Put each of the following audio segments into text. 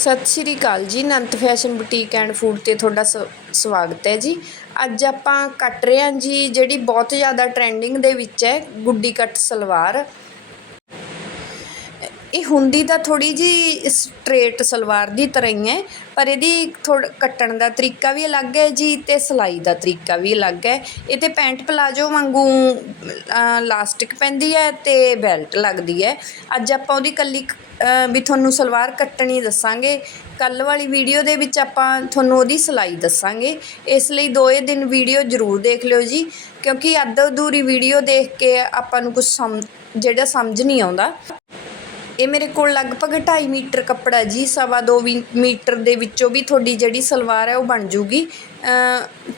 ਸਤਿ ਸ਼੍ਰੀ ਅਕਾਲ ਜੀ, Anant fashion boutique and food ਤੇ ਤੁਹਾਡਾ ਸ, ਸਵਾਗਤ ਹੈ ਜੀ। ਅੱਜ ਆਪਾਂ ਕੱਟ ਰਹੇ ਹਾਂ ਜੀ, ਜਿਹੜੀ ਬਹੁਤ ਜ਼ਿਆਦਾ ਟ੍ਰੈਂਡਿੰਗ ਦੇ ਵਿੱਚ ਹੈ, ਗੁੱਡੀ ਕੱਟ ਸਲਵਾਰ। ਇਹ ਹੁੰਦੀ ਤਾਂ ਥੋੜੀ ਜੀ ਸਟ੍ਰੇਟ ਸਲਵਾਰ ਦੀ ਤਰ੍ਹਾਂ ਹੀ ਹੈ, ਪਰ ਇਹਦੀ ਥੋੜਾ ਕੱਟਣ ਦਾ ਤਰੀਕਾ ਵੀ ਅਲੱਗ ਹੈ ਜੀ ਤੇ ਸਿਲਾਈ ਦਾ ਤਰੀਕਾ ਵੀ ਅਲੱਗ ਹੈ। ਇਹ ਤੇ ਪੈਂਟ ਪਲਾਜੋ ਵਾਂਗੂ ਲਾਸਟਿਕ ਪੈਂਦੀ ਹੈ ਤੇ ਬੈਲਟ ਲੱਗਦੀ ਹੈ। ਅੱਜ ਆਪਾਂ ਉਹਦੀ ਕੱਲੀ ਵੀ ਤੁਹਾਨੂੰ ਸਲਵਾਰ ਕੱਟਣੀ ਦੱਸਾਂਗੇ। ਕੱਲ੍ਹ ਵਾਲੀ ਵੀਡੀਓ ਦੇ ਵਿੱਚ ਆਪਾਂ ਤੁਹਾਨੂੰ ਉਹਦੀ ਸਿਲਾਈ ਦੱਸਾਂਗੇ। ਇਸ ਲਈ ਦੋਏ ਦਿਨ ਵੀਡੀਓ ਜ਼ਰੂਰ ਦੇਖ ਲਿਓ ਜੀ, ਕਿਉਂਕਿ ਅੱਧ ਅਧੂਰੀ ਵੀਡੀਓ ਦੇਖ ਕੇ ਆਪਾਂ ਨੂੰ ਕੁਝ ਸਮ, ਜਿਹੜਾ ਸਮਝ ਨਹੀਂ ਆਉਂਦਾ। ਇਹ ਮੇਰੇ ਕੋਲ ਲਗਭਗ 2.5 ਮੀਟਰ ਕੱਪੜਾ ਜੀ, ਸਵਾ ਦੋ ਵੀ ਮੀਟਰ ਦੇ ਵਿੱਚੋਂ ਵੀ ਤੁਹਾਡੀ ਜਿਹੜੀ ਸਲਵਾਰ ਹੈ ਉਹ ਬਣ ਜੂਗੀ।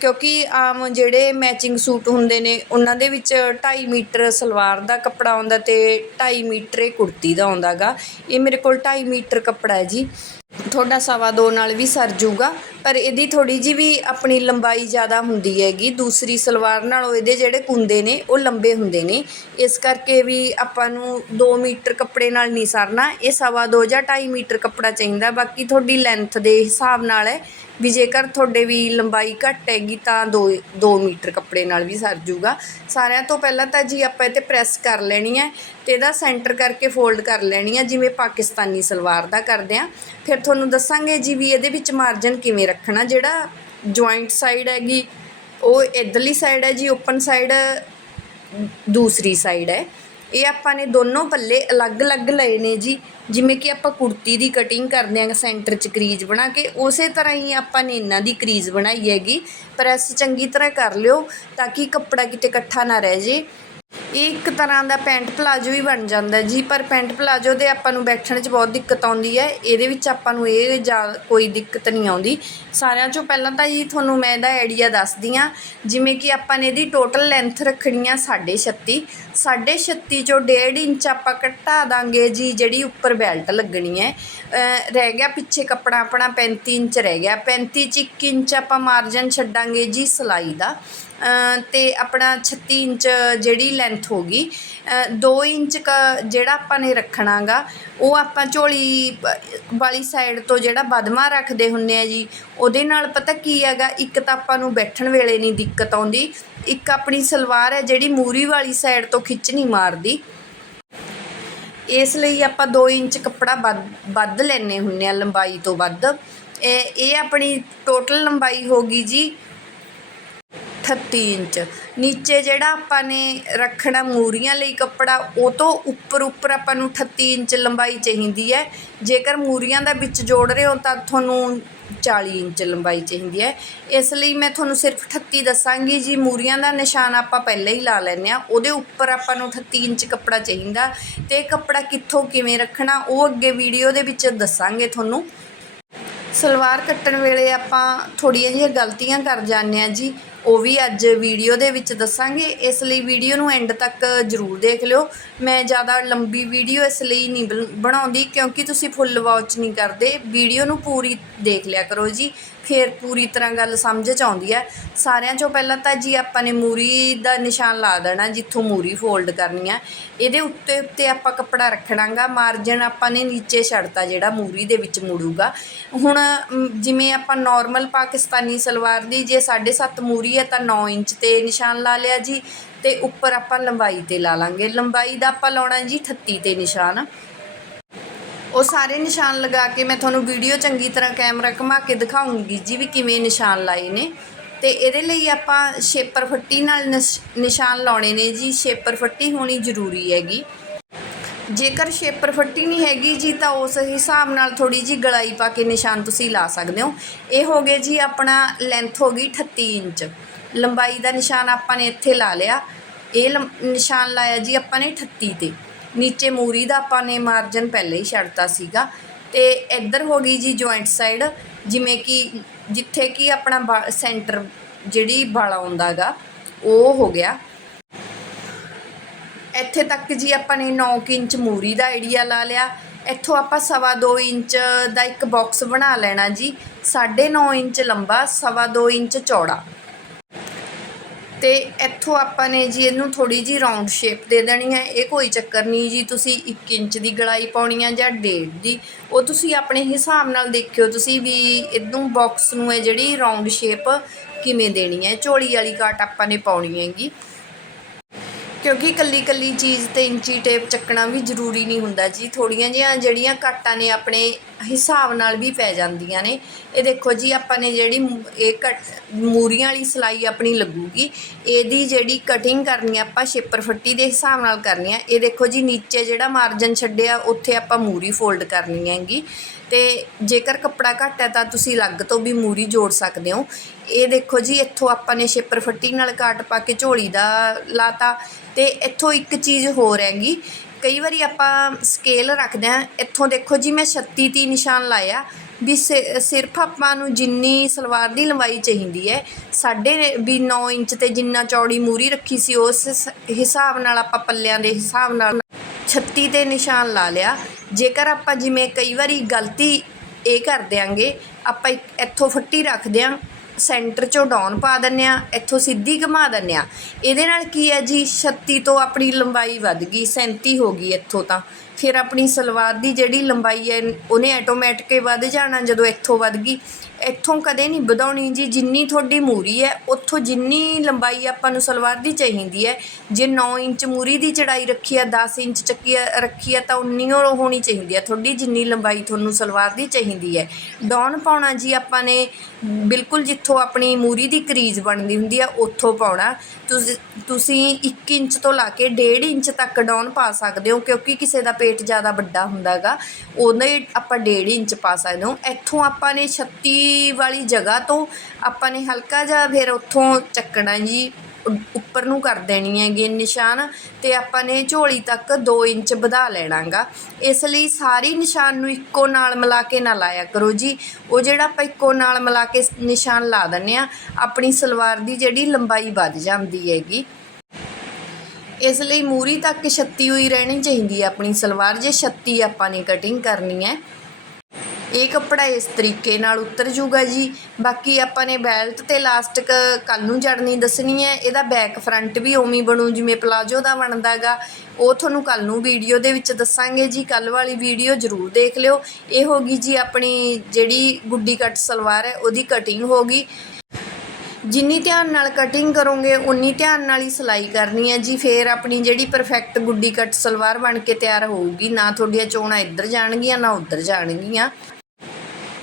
ਕਿਉਂਕਿ ਆਮ ਜਿਹੜੇ ਮੈਚਿੰਗ ਸੂਟ ਹੁੰਦੇ ਨੇ, ਉਹਨਾਂ ਦੇ ਵਿੱਚ 2.5 ਮੀਟਰ ਸਲਵਾਰ ਦਾ ਕੱਪੜਾ ਆਉਂਦਾ ਤੇ 2.5 ਮੀਟਰ ਇਹ ਕੁੜਤੀ ਦਾ ਆਉਂਦਾ ਗਾ ਇਹ ਮੇਰੇ ਕੋਲ 2.5 ਮੀਟਰ ਕੱਪੜਾ ਹੈ ਜੀ। ਤੁਹਾਡਾ ਸਵਾ ਦੋ ਨਾਲ ਵੀ ਸਰ ਜੂਗਾ, ਪਰ ਇਹਦੀ ਥੋੜੀ ਜੀ ਵੀ ਆਪਣੀ ਲੰਬਾਈ ਜ਼ਿਆਦਾ ਹੁੰਦੀ ਹੈਗੀ। ਦੂਸਰੀ ਸਲਵਾਰ ਨਾਲੋਂ ਇਹਦੇ ਜਿਹੜੇ ਕੁੰਦੇ ਨੇ, ਉਹ ਲੰਬੇ ਹੁੰਦੇ ਨੇ। ਇਸ ਕਰਕੇ ਵੀ ਆਪਾਂ ਨੂੰ 2 ਮੀਟਰ ਕੱਪੜੇ ਨਾਲ ਨਹੀਂ ਸਰਨਾ। ਇਹ ਸਵਾ ਦੋ ਜਾਂ 2.5 ਮੀਟਰ ਕੱਪੜਾ ਚਾਹੀਦਾ। ਬਾਕੀ ਤੁਹਾਡੀ ਲੈਂਥ ਦੇ ਹਿਸਾਬ ਨਾਲ ਹੈ ਵੀ ਜੇਕਰ ਤੁਹਾਡੇ ਵੀ ਲੰਬਾਈ ਘੱਟ ਹੈਗੀ ਤਾਂ 2 2 ਮੀਟਰ ਕੱਪੜੇ ਨਾਲ ਵੀ ਸਰ ਜੂਗਾ। ਸਾਰਿਆਂ ਤੋਂ ਪਹਿਲਾਂ ਤਾਂ ਜੀ ਆਪਾਂ ਇਹ 'ਤੇ ਪ੍ਰੈਸ ਕਰ ਲੈਣੀ ਹੈ। ਤੇ ਇਹਦਾ ਸੈਂਟਰ ਕਰਕੇ ਫੋਲਡ ਕਰ ਲੈਣੀ ਆ, ਜਿਵੇਂ ਪਾਕਿਸਤਾਨੀ ਸਲਵਾਰ ਦਾ ਕਰਦੇ ਆ। ਫਿਰ ਤੁਹਾਨੂੰ ਦੱਸਾਂਗੇ ਜੀ ਵੀ ਇਹਦੇ ਵਿੱਚ ਮਾਰਜਨ ਕਿਵੇਂ ਰੱਖਣਾ, ਜਿਹੜਾ ਜੁਆਇੰਟ ਸਾਈਡ ਹੈਗੀ, ਉਹ ਇਧਰਲੀ ਸਾਈਡ ਹੈ ਜੀ ਓਪਨ ਸਾਈਡ ਦੂਸਰੀ ਸਾਈਡ ਹੈ। ਇਹ ਆਪਾਂ ਨੇ ਦੋਨੋਂ ਪੱਲੇ ਅਲੱਗ-ਅਲੱਗ ਲਏ ਨੇ ਜੀ, ਜਿਵੇਂ ਕਿ ਆਪਾਂ ਕੁੜਤੀ ਦੀ ਕਟਿੰਗ ਕਰਦੇ ਆਂ, ਸੈਂਟਰ 'ਚ ਕਰੀਜ਼ ਬਣਾ ਕੇ, ਉਸੇ ਤਰ੍ਹਾਂ ਹੀ ਆਪਾਂ ਨੇ ਇਹਨਾਂ ਦੀ ਕਰੀਜ਼ ਬਣਾਈ ਹੈਗੀ। ਪ੍ਰੈਸ ਚੰਗੀ ਤਰ੍ਹਾਂ ਕਰ ਲਿਓ, ਤਾਂ ਕਿ ਕੱਪੜਾ ਕਿਤੇ ਇਕੱਠਾ ਨਾ ਰਹਿ ਜੇ। ਇਹ ਇੱਕ ਤਰ੍ਹਾਂ ਦਾ ਪੈਂਟ ਪਲਾਜੋ ਵੀ ਬਣ ਜਾਂਦਾ ਜੀ, ਪਰ ਪੈਂਟ ਪਲਾਜੋ ਦੇ ਆਪਾਂ ਨੂੰ ਬੈਠਣ 'ਚ ਬਹੁਤ ਦਿੱਕਤ ਆਉਂਦੀ ਹੈ। ਇਹਦੇ ਵਿੱਚ ਆਪਾਂ ਨੂੰ ਇਹ ਜਾ ਕੋਈ ਦਿੱਕਤ ਨਹੀਂ ਆਉਂਦੀ। ਸਾਰਿਆਂ 'ਚੋਂ ਪਹਿਲਾਂ ਤਾਂ ਜੀ ਤੁਹਾਨੂੰ ਮੈਂ ਇਹਦਾ ਆਈਡੀਆ ਦੱਸਦੀ ਹਾਂ। ਜਿਵੇਂ ਕਿ ਆਪਾਂ ਨੇ ਇਹਦੀ ਟੋਟਲ ਲੈਂਥ ਰੱਖਣੀ ਆ 36 36 ਚੋਂ 1.5 ਇੰਚ ਆਪਾਂ ਘਟਾ ਦਾਂਗੇ ਜੀ, ਜਿਹੜੀ ਉੱਪਰ ਬੈਲਟ ਲੱਗਣੀ ਹੈ। ਰਹਿ ਗਿਆ ਪਿੱਛੇ ਕੱਪੜਾ ਆਪਣਾ 35 ਇੰਚ ਰਹਿ ਗਿਆ। 35 ਚ 1 ਇੰਚ ਆਪਾਂ ਮਾਰਜਨ ਛੱਡਾਂਗੇ ਜੀ ਸਿਲਾਈ ਦਾ। ਅਤੇ ਆਪਣਾ 36 ਇੰਚ ਜਿਹੜੀ ਲੈਂਥ ਹੋ ਗਈ ਦੋ ਇੰਚ ਕ ਜਿਹੜਾ ਆਪਾਂ ਨੇ ਰੱਖਣਾ ਗਾ ਉਹ ਆਪਾਂ ਝੋਲੀ ਵਾਲੀ ਸਾਈਡ ਤੋਂ ਜਿਹੜਾ ਬਦਮਾ ਰੱਖਦੇ ਹੁੰਦੇ ਆ ਜੀ, ਉਹਦੇ ਨਾਲ ਪਤਾ ਕੀ ਹੈਗਾ, ਇੱਕ ਤਾਂ ਆਪਾਂ ਨੂੰ ਬੈਠਣ ਵੇਲੇ ਨਹੀਂ ਦਿੱਕਤ ਆਉਂਦੀ, ਇੱਕ ਆਪਣੀ ਸਲਵਾਰ ਹੈ ਜਿਹੜੀ ਮੂਰੀ ਵਾਲੀ ਸਾਈਡ ਤੋਂ ਖਿੱਚ ਨਹੀਂ ਮਾਰਦੀ। ਇਸ ਲਈ ਆਪਾਂ 2 ਇੰਚ ਕੱਪੜਾ ਵੱਧ ਵੱਧ ਲੈਨੇ ਹੁੰਨੇ ਆ ਲੰਬਾਈ ਤੋਂ ਵੱਧ। ਇਹ ਆਪਣੀ ਟੋਟਲ ਲੰਬਾਈ ਹੋ ਗਈ ਜੀ 38 ਇੰਚ ਨੀਚੇ ਜਿਹੜਾ ਆਪਾਂ ਨੇ ਰੱਖਣਾ ਮੂਰੀਆਂ ਲਈ ਕੱਪੜਾ, ਉਹ ਤੋਂ ਉੱਪਰ ਉੱਪਰ ਆਪਾਂ ਨੂੰ 38 ਇੰਚ ਲੰਬਾਈ ਚਾਹੀਦੀ ਹੈ। ਜੇਕਰ ਮੂਰੀਆਂ ਦਾ ਵਿੱਚ ਜੋੜ ਰਹੇ ਹੋ ਤਾਂ ਤੁਹਾਨੂੰ 40 ਇੰਚ ਲੰਬਾਈ ਚਾਹੀਦੀ ਹੈ। ਇਸ ਲਈ ਮੈਂ ਤੁਹਾਨੂੰ ਸਿਰਫ 38 ਦੱਸਾਂਗੀ, ਜੀ ਮੂਰੀਆਂ ਦਾ ਨਿਸ਼ਾਨ ਆਪਾਂ ਪਹਿਲਾਂ ਹੀ ਲਾ ਲੈਂਦੇ ਆ ਉਹਦੇ ਉੱਪਰ ਆਪਾਂ ਨੂੰ 38 ਇੰਚ ਕੱਪੜਾ ਚਾਹੀਦਾ। ਤੇ ਕੱਪੜਾ ਕਿੱਥੋਂ ਕਿਵੇਂ ਰੱਖਣਾ, ਉਹ ਅੱਗੇ ਵੀਡੀਓ ਦੇ ਵਿੱਚ ਦੱਸਾਂਗੇ ਤੁਹਾਨੂੰ। ਸਲਵਾਰ ਕੱਟਣ ਵੇਲੇ ਆਪਾਂ ਥੋੜ੍ਹੀਆਂ ਜਿਹੀਆਂ ਗਲਤੀਆਂ ਕਰ ਜਾਂਦੇ ਆ ਜੀ। ਉਹ ਵੀ ਅੱਜ ਵੀਡੀਓ ਦੇ ਵਿੱਚ ਦੱਸਾਂਗੇ। ਇਸ ਲਈ ਵੀਡੀਓ ਨੂੰ ਐਂਡ ਤੱਕ ਜ਼ਰੂਰ ਦੇਖ ਲਿਓ। ਮੈਂ ਜ਼ਿਆਦਾ ਲੰਬੀ ਵੀਡੀਓ ਇਸ ਲਈ ਨਹੀਂ ਬਣ- ਬਣਾਉਂਦੀ ਕਿਉਂਕਿ ਤੁਸੀਂ ਫੁੱਲ ਵਾਚ ਨਹੀਂ ਕਰਦੇ। ਵੀਡੀਓ ਨੂੰ ਪੂਰੀ ਦੇਖ ਲਿਆ ਕਰੋ ਜੀ। ਫਿਰ ਪੂਰੀ ਤਰ੍ਹਾਂ ਗੱਲ ਸਮਝ 'ਚ ਆਉਂਦੀ ਹੈ। ਸਾਰਿਆਂ 'ਚੋਂ ਪਹਿਲਾਂ ਤਾਂ ਜੀ ਆਪਾਂ ਨੇ ਮੂਰੀ ਦਾ ਨਿਸ਼ਾਨ ਲਾ ਦੇਣਾ, ਜਿੱਥੋਂ ਮੂਰੀ ਫੋਲਡ ਕਰਨੀ ਆ ਇਹਦੇ ਉੱਤੇ ਉੱਤੇ ਆਪਾਂ ਕੱਪੜਾ ਰੱਖਣਾਗਾ। ਮਾਰਜਨ ਆਪਾਂ ਨੇ ਨੀਚੇ ਛੱਡਤਾ ਜਿਹੜਾ ਮੂਰੀ ਦੇ ਵਿੱਚ ਮੁੜੂਗਾ। ਹੁਣ ਜਿਵੇਂ ਆਪਾਂ ਨਾਰਮਲ ਪਾਕਿਸਤਾਨੀ ਸਲਵਾਰ ਦੀ ਜੇ 7.5 ਮੂਰੀ ਹੈ ਤਾਂ 9 ਇੰਚ ਤੇ ਨਿਸ਼ਾਨ ਲਾ ਲਿਆ ਜੀ ਤੇ ਉੱਪਰ ਆਪਾਂ ਲੰਬਾਈ ਤੇ ਲਾ ਲਾਂਗੇ। ਲੰਬਾਈ ਦਾ ਆਪਾਂ ਲਾਉਣਾ ਜੀ 38 ਤੇ ਨਿਸ਼ਾਨ। ਉਹ ਸਾਰੇ ਨਿਸ਼ਾਨ ਲਗਾ ਕੇ ਮੈਂ ਤੁਹਾਨੂੰ ਵੀਡੀਓ ਚੰਗੀ ਤਰ੍ਹਾਂ ਕੈਮਰਾ ਘੁਮਾ ਕੇ ਦਿਖਾਉਂਗੀ ਜੀ ਵੀ ਕਿਵੇਂ ਨਿਸ਼ਾਨ ਲਾਏ ਨੇ। ਤੇ ਇਹਦੇ ਲਈ ਆਪਾਂ ਸ਼ੇਪਰ ਫੱਟੀ ਨਾਲ ਨਿਸ਼- ਨਿਸ਼ਾਨ ਲਾਉਣੇ ਨੇ ਜੀ। ਸ਼ੇਪਰ ਫੱਟੀ ਹੋਣੀ ਜ਼ਰੂਰੀ ਹੈਗੀ। ਜੇਕਰ ਸ਼ੇਪਰ ਫੱਟੀ ਨਹੀਂ ਹੈਗੀ ਜੀ, ਤਾਂ ਉਸ ਹਿਸਾਬ ਨਾਲ ਥੋੜੀ ਜੀ ਗਲਾਈ ਪਾ ਕੇ ਨਿਸ਼ਾਨ ਤੁਸੀਂ ਲਾ ਸਕਦੇ ਹੋ। ਇਹ ਹੋ ਗਏ ਜੀ ਆਪਣਾ ਲੈਂਥ ਹੋ ਗਈ 38 ਇੰਚ। ਲੰਬਾਈ ਦਾ ਨਿਸ਼ਾਨ ਆਪਾਂ ਨੇ ਇੱਥੇ ਲਾ ਲਿਆ। ਇਹ ਲੰ- ਨਿਸ਼ਾਨ ਲਾਇਆ ਜੀ ਆਪਾਂ ਨੇ 38 ਤੇ। ਨੀਚੇ ਮੂਰੀ ਦਾ ਆਪਾਂ ਨੇ ਮਾਰਜਨ ਪਹਿਲੇ ਹੀ ਛੱਡਤਾ ਸੀਗਾ। ਤੇ ਇੱਧਰ ਹੋ ਗਈ ਜੀ ਜੁਆਇੰਟ ਸਾਈਡ ਜਿਵੇਂ ਕਿ ਜਿੱਥੇ ਕਿ ਆਪਣਾ ਸੈਂਟਰ ਜਿਹੜੀ ਵਾਲਾ ਆਉਂਦਾਗਾ ਉਹ ਹੋ ਗਿਆ। ਇੱਥੇ ਤੱਕ ਜੀ ਆਪਾਂ ਨੇ 9 ਇੰਚ ਮੂਰੀ ਦਾ ਆਈਡੀਆ ਲਾ ਲਿਆ। ਇੱਥੋਂ ਆਪਾਂ ਸਵਾ ਦੋ ਇੰਚ ਦਾ ਇੱਕ ਬਾਕਸ ਬਣਾ ਲੈਣਾ ਜੀ। 9.5 ਇੰਚ ਲੰਬਾ, ਸਵਾ ਦੋ ਇੰਚ ਚੌੜਾ। ਤੇ ਇੱਥੋਂ ਆਪਾਂ ਨੇ ਜੀ ਇਹਨੂੰ ਥੋੜੀ ਜੀ ਰਾਉਂਡ ਸ਼ੇਪ ਦੇ ਦੇਣੀ ਹੈ। ਇਹ ਕੋਈ ਚੱਕਰ ਨਹੀਂ ਜੀ, ਤੁਸੀਂ 1 ਇੰਚ ਦੀ ਗਲਾਈ ਪਾਉਣੀ ਹੈ ਜਾਂ ਡੇਢ ਦੀ। ਉਹ ਤੁਸੀਂ ਆਪਣੇ ਹਿਸਾਬ ਨਾਲ ਦੇਖਿਓ, ਤੁਸੀਂ ਵੀ ਇਹਨੂੰ ਬਾਕਸ ਨੂੰ ਹੈ ਜਿਹੜੀ ਰਾਉਂਡ ਸ਼ੇਪ ਕਿਵੇਂ ਦੇਣੀ ਹੈ। ਝੋਲੀ ਵਾਲੀ ਕਾਟ ਆਪਾਂ ਨੇ ਪਾਉਣੀ ਹੈਗੀ। ਕਿਉਂਕਿ ਇਕੱਲੀ ਇਕੱਲੀ ਚੀਜ਼ ਤੇ ਇੰਚੀ ਟੇਪ ਚੱਕਣਾ ਵੀ ਜ਼ਰੂਰੀ ਨਹੀਂ ਹੁੰਦਾ ਜੀ। ਥੋੜੀਆਂ ਜਿਹੀਆਂ ਜਿਹੜੀਆਂ ਕਾਟਾਂ ਨੇ ਆਪਣੇ ਹਿਸਾਬ ਨਾਲ ਵੀ ਪੈ ਜਾਂਦੀਆਂ ਨੇ। ਇਹ ਦੇਖੋ ਜੀ, ਆਪਾਂ ਨੇ ਜਿਹੜੀ ਇਹ ਕੱਟ, ਮੂਰੀਆਂ ਵਾਲੀ ਸਿਲਾਈ ਆਪਣੀ ਲੱਗੂਗੀ। ਇਹਦੀ ਜਿਹੜੀ ਕਟਿੰਗ ਕਰਨੀ ਆ, ਆਪਾਂ ਸ਼ੇਪਰ ਫੱਟੀ ਦੇ ਹਿਸਾਬ ਨਾਲ ਕਰਨੀ ਆ। ਇਹ ਦੇਖੋ ਜੀ, ਨੀਚੇ ਜਿਹੜਾ ਮਾਰਜਨ ਛੱਡਿਆ, ਉੱਥੇ ਆਪਾਂ ਮੂਰੀ ਫੋਲਡ ਕਰਨੀ ਹੈਗੀ। ਅਤੇ ਜੇਕਰ ਕੱਪੜਾ ਘੱਟ ਹੈ ਤਾਂ ਤੁਸੀਂ ਅਲੱਗ ਤੋਂ ਵੀ ਮੂਰੀ ਜੋੜ ਸਕਦੇ ਹੋ। ਇਹ ਦੇਖੋ ਜੀ, ਇੱਥੋਂ ਆਪਾਂ ਨੇ ਛੇਪਰ ਫੱਟੀ ਨਾਲ ਕਾਟ ਪਾ ਕੇ ਝੋਲੀ ਦਾ ਲਾਤਾ ਅਤੇ ਇੱਥੋਂ ਇੱਕ ਚੀਜ਼ ਹੋਰ ਹੈਗੀ। ਕਈ ਵਾਰੀ ਆਪਾਂ ਸਕੇਲ ਰੱਖਦੇ ਹਾਂ, ਇੱਥੋਂ ਦੇਖੋ ਜੀ ਮੈਂ 36 ਤੀ ਨਿਸ਼ਾਨ ਲਾਇਆ ਵੀ ਸਿ- ਸਿਰਫ ਆਪਾਂ ਨੂੰ ਜਿੰਨੀ ਸਲਵਾਰ ਦੀ ਲੰਬਾਈ ਚਾਹੀਦੀ ਹੈ, ਸਾਢੇ ਵੀ 9 ਇੰਚ ਤੇ ਜਿੰਨਾ ਚੌੜੀ ਮੂਰੀ ਰੱਖੀ ਸੀ, ਉਸ ਹਿਸਾਬ ਨਾਲ ਆਪਾਂ ਪੱਲਿਆਂ ਦੇ ਹਿਸਾਬ ਨਾਲ 36 ਤੇ ਨਿਸ਼ਾਨ ਲਾ ਲਿਆ। ਜੇਕਰ ਆਪਾਂ ਜਿਵੇਂ ਕਈ ਵਾਰੀ ਗਲਤੀ ਇਹ ਕਰ ਦਿਆਂਗੇ, ਆਪਾਂ ਇੱਕ ਇੱਥੋਂ ਫੱਟੀ ਰੱਖਦੇ ਹਾਂ ਸੈਂਟਰ ਚੋਂ ਡਾਊਨ ਪਾ ਦਿੰਦੇ ਹਾਂ, ਇੱਥੋਂ ਸਿੱਧੀ ਘੁਮਾ ਦਿੰਦੇ ਹਾਂ। ਇਹਦੇ ਨਾਲ ਕੀ ਹੈ ਜੀ? 36 ਤੋਂ ਆਪਣੀ ਲੰਬਾਈ ਵੱਧ ਗਈ 37 ਹੋ ਗਈ ਇੱਥੋਂ ਤਾਂ। ਫਿਰ ਆਪਣੀ ਸਲਵਾਰ ਦੀ ਜਿਹੜੀ ਲੰਬਾਈ ਹੈ, ਉਹਨੇ ਆਟੋਮੈਟਿਕ ਵੱਧ ਜਾਣਾ ਜਦੋਂ ਇੱਥੋਂ ਵੱਧ ਗਈ। ਇੱਥੋਂ ਕਦੇ ਨਹੀਂ ਵਧਾਉਣੀ ਜੀ, ਜਿੰਨੀ ਤੁਹਾਡੀ ਮੂਰੀ ਹੈ, ਉੱਥੋਂ ਜਿੰਨੀ ਲੰਬਾਈ ਆਪਾਂ ਨੂੰ ਸਲਵਾਰ ਦੀ ਚਾਹੀਦੀ ਹੈ। ਜੇ 9 ਇੰਚ ਮੂਰੀ ਦੀ ਚੜਾਈ ਰੱਖੀ ਹੈ 10 ਇੰਚ ਚੱਕੀ ਰੱਖੀ ਹੈ ਤਾਂ ਉਨੀ ਉਹ ਹੋਣੀ ਚਾਹੀਦੀ ਹੈ ਤੁਹਾਡੀ ਜਿੰਨੀ ਲੰਬਾਈ ਤੁਹਾਨੂੰ ਸਲਵਾਰ ਦੀ ਚਾਹੀਦੀ ਹੈ। ਡਾਊਨ ਪਾਉਣਾ ਜੀ, ਆਪਾਂ ਨੇ ਬਿਲਕੁਲ ਜਿੱਥੋਂ ਆਪਣੀ ਮੂਰੀ ਦੀ ਕਰੀਜ਼ ਬਣਦੀ ਹੁੰਦੀ ਹੈ ਉੱਥੋਂ ਪਾਉਣਾ। ਤੁਸੀਂ ਤੁਸੀਂ 1 ਇੰਚ ਤੋਂ ਲਾ ਕੇ 1.5 ਇੰਚ ਤੱਕ ਡਾਊਨ ਪਾ ਸਕਦੇ ਹੋ, ਕਿਉਂਕਿ ਕਿਸੇ ਦਾ ਪੇਟ ਜ਼ਿਆਦਾ ਵੱਡਾ ਹੁੰਦਾਗਾ ਉਹਦੇ ਆਪਾਂ 1.5 ਇੰਚ ਪਾ ਸਕਦੇ ਹੋ। ਇੱਥੋਂ ਆਪਾਂ ਨੇ 36 ਵਾਲੀ ਜਗ੍ਹਾ ਤੋਂ ਆਪਾਂ ਨੇ ਹਲਕਾ ਜਿਹਾ ਫਿਰ ਉੱਥੋਂ ਚੱਕਣਾ ਜੀ ਉੱਪਰ ਨੂੰ ਕਰ ਦੇਣੀ ਹੈਗੀ ਨਿਸ਼ਾਨ ਤੇ ਆਪਾਂ ਨੇ ਝੋਲੀ ਤੱਕ 2 ਇੰਚ ਵਧਾ ਲੈਣਾਗਾ। ਇਸ ਲਈ ਸਾਰੀ ਨਿਸ਼ਾਨ ਨੂੰ ਇੱਕੋ ਨਾਲ ਮਿਲਾ ਕੇ ਨਾ ਲਾਇਆ ਕਰੋ ਜੀ। ਉਹ ਜਿਹੜਾ ਆਪਾਂ ਇੱਕੋ ਨਾਲ ਮਿਲਾ ਕੇ ਨਿਸ਼ਾਨ ਲਾ ਦਿੰਨੇ ਆ, ਆਪਣੀ ਸਲਵਾਰ ਦੀ ਜਿਹੜੀ ਲੰਬਾਈ ਵੱਧ ਜਾਂਦੀ ਹੈਗੀ। ਇਸ ਲਈ ਮੂਰੀ ਤੱਕ 36 ਹੋਈ ਰਹਿਣੀ ਚਾਹੀਦੀ ਹੈ। ਆਪਣੀ ਸਲਵਾਰ ਜੇ 36 ਆਪਾਂ ਨੇ ਕਟਿੰਗ ਕਰਨੀ ਹੈ। ਇਹ ਕੱਪੜਾ ਇਸ ਤਰੀਕੇ ਨਾਲ ਉਤਰ ਜੂਗਾ ਜੀ। ਬਾਕੀ ਆਪਾਂ ਨੇ ਬੈਲਟ ਤੇ ਲਾਸਟਿਕ ਕੱਲ ਨੂੰ ਜੜਨੀ ਦੱਸਣੀ ਹੈ। ਇਹਦਾ ਬੈਕ ਫਰੰਟ ਵੀ ਉਵੇਂ ਬਣੂ, ਜਿਵੇਂ ਪਲਾਜੋ ਦਾ ਬਣਦਾਗਾ ਉਹ ਤੁਹਾਨੂੰ ਕੱਲ ਨੂੰ ਵੀਡੀਓ ਦੇ ਵਿੱਚ ਦੱਸਾਂਗੇ ਜੀ। ਕੱਲ ਵਾਲੀ ਵੀਡੀਓ ਜ਼ਰੂਰ ਦੇਖ ਲਿਓ। ਇਹ ਹੋਗੀ ਜੀ ਆਪਣੀ ਜਿਹੜੀ ਗੁੱਡੀ ਕੱਟ ਸਲਵਾਰ ਹੈ, ਉਹਦੀ ਕਟਿੰਗ ਹੋਗੀ ਜਿੰਨੀ ਧਿਆਨ ਨਾਲ ਕਟਿੰਗ ਕਰੋਗੇ ਉਨੀ ਧਿਆਨ ਨਾਲ ਹੀ ਸਿਲਾਈ ਕਰਨੀ ਹੈ ਜੀ। ਫੇਰ ਆਪਣੀ ਜਿਹੜੀ ਪਰਫੈਕਟ ਗੁੱਡੀ ਕੱਟ ਸਲਵਾਰ ਬਣ ਕੇ ਤਿਆਰ ਹੋਊਗੀ, ਨਾ ਤੁਹਾਡੀਆਂ ਚੋਣਾਂ ਇੱਧਰ ਜਾਣਗੀਆਂ, ਨਾ ਉੱਧਰ ਜਾਣਗੀਆਂ।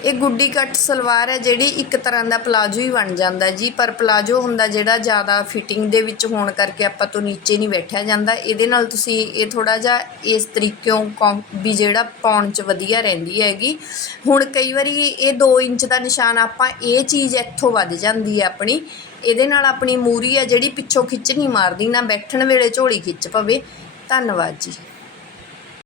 ਇਹ ਗੁੱਡੀ ਕੱਟ ਸਲਵਾਰ ਹੈ ਜਿਹੜੀ ਇੱਕ ਤਰ੍ਹਾਂ ਦਾ ਪਲਾਜੋ ਹੀ ਬਣ ਜਾਂਦਾ ਜੀ, ਪਰ ਪਲਾਜੋ ਹੁੰਦਾ ਜਿਹੜਾ ਜ਼ਿਆਦਾ ਫਿਟਿੰਗ ਦੇ ਵਿੱਚ ਹੋਣ ਕਰਕੇ ਆਪਾਂ ਤੋਂ ਨੀਚੇ ਨਹੀਂ ਬੈਠਿਆ ਜਾਂਦਾ। ਇਹਦੇ ਨਾਲ ਤੁਸੀਂ ਇਹ ਥੋੜਾ ਜਿਹਾ ਇਸ ਤਰੀਕਿਓਂ ਕੌਮ- ਵੀ ਜਿਹੜਾ ਪਾਉਣ 'ਚ ਵਧੀਆ ਰਹਿੰਦੀ ਹੈਗੀ। ਹੁਣ ਕਈ ਵਾਰੀ ਇਹ 2 ਇੰਚ ਦਾ ਨਿਸ਼ਾਨ ਆਪਾਂ ਇਹ ਚੀਜ਼ ਇੱਥੋਂ ਵੱਧ ਜਾਂਦੀ ਹੈ ਆਪਣੀ। ਇਹਦੇ ਨਾਲ ਆਪਣੀ ਮੂਰੀ ਹੈ ਜਿਹੜੀ ਪਿੱਛੋਂ ਖਿੱਚ ਨਹੀਂ ਮਾਰਦੀ, ਨਾ ਬੈਠਣ ਵੇਲੇ ਝੋਲੀ ਖਿੱਚ ਪਵੇ। ਧੰਨਵਾਦ ਜੀ।